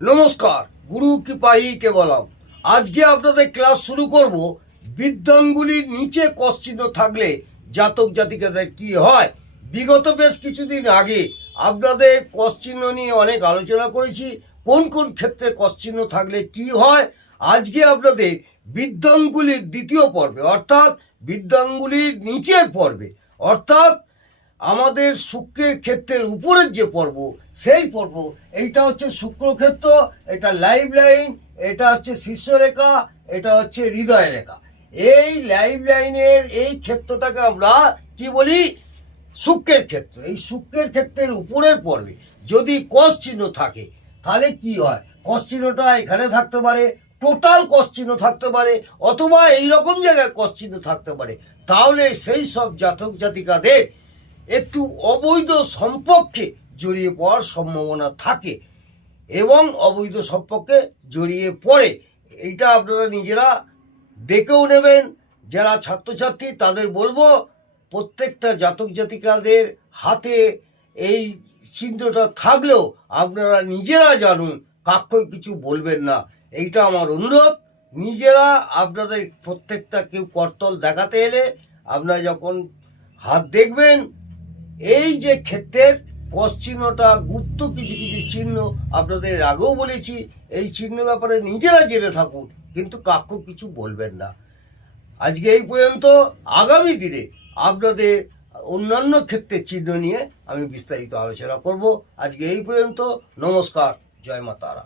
নমস্কার, গুরু কৃপাহি কেবলম। আজকে আপনাদের ক্লাস শুরু করব বৃদ্ধাঙ্গুলির নিচে কস চিহ্ন থাকলে জাতক জাতিকাদের কি হয়। বিগত বেশ কিছুদিন আগে আপনাদের কস চিহ্ন নিয়ে অনেক আলোচনা করেছি, কোন কোন ক্ষেত্রে কস চিহ্ন থাকলে কি হয়। আজকে আপনাদের বৃদ্ধাঙ্গুলির দ্বিতীয় পর্বে অর্থাৎ বৃদ্ধাঙ্গুলির নিচের পর্বে অর্থাৎ আমাদের শুক্রের ক্ষেত্রের উপরের যে পর্ব সেই পর্ব, এইটা হচ্ছে শুক্রক্ষেত্র, এটা লাইভ লাইন, এটা হচ্ছে শীর্ষরেখা, এটা হচ্ছে হৃদয় রেখা। এই লাইভ লাইনের এই ক্ষেত্রটাকে আমরা কি বলি? শুক্রের ক্ষেত্র। এই শুক্রের ক্ষেত্রের উপরের পর্বে যদি কস চিহ্ন থাকে তাহলে কি হয়? কস চিহ্নটা এখানে থাকতে পারে, টোটাল কস চিহ্ন থাকতে পারে, অথবা এইরকম জায়গায় কস চিহ্ন থাকতে পারে। তাহলে সেই সব জাতক জাতিকাদের একটু অবৈধ সম্পর্কে জড়িয়ে পড়ার সম্ভাবনা থাকে এবং অবৈধ সম্পর্কে জড়িয়ে পড়ে। এইটা আপনারা নিজেরা দেখেও নেবেন। যারা ছাত্রছাত্রী তাদের বলবো, প্রত্যেকটা জাতক জাতিকাদের হাতে এই চিহ্নটা থাকলেও আপনারা নিজেরা জানুন, কাউকে কিছু বলবেন না, এইটা আমার অনুরোধ। নিজেরা আপনাদের প্রত্যেকটা কেউ করতল দেখাতে এলে আপনারা যখন হাত দেখবেন, এই যে ক্ষেত্রের কস চিহ্নটা গুপ্ত কিছু কিছু চিহ্ন আপনাদের আগেও বলেছি, এই চিহ্ন ব্যাপারে নিজেরা জেনে থাকুন, কিন্তু কাউকে কিছু বলবেন না। আজকে এই পর্যন্ত। আগামী দিনে আপনাদের অন্যান্য ক্ষেত্রের চিহ্ন নিয়ে আমি বিস্তারিত আলোচনা করব। আজকে এই পর্যন্ত। নমস্কার, জয় মা তারা।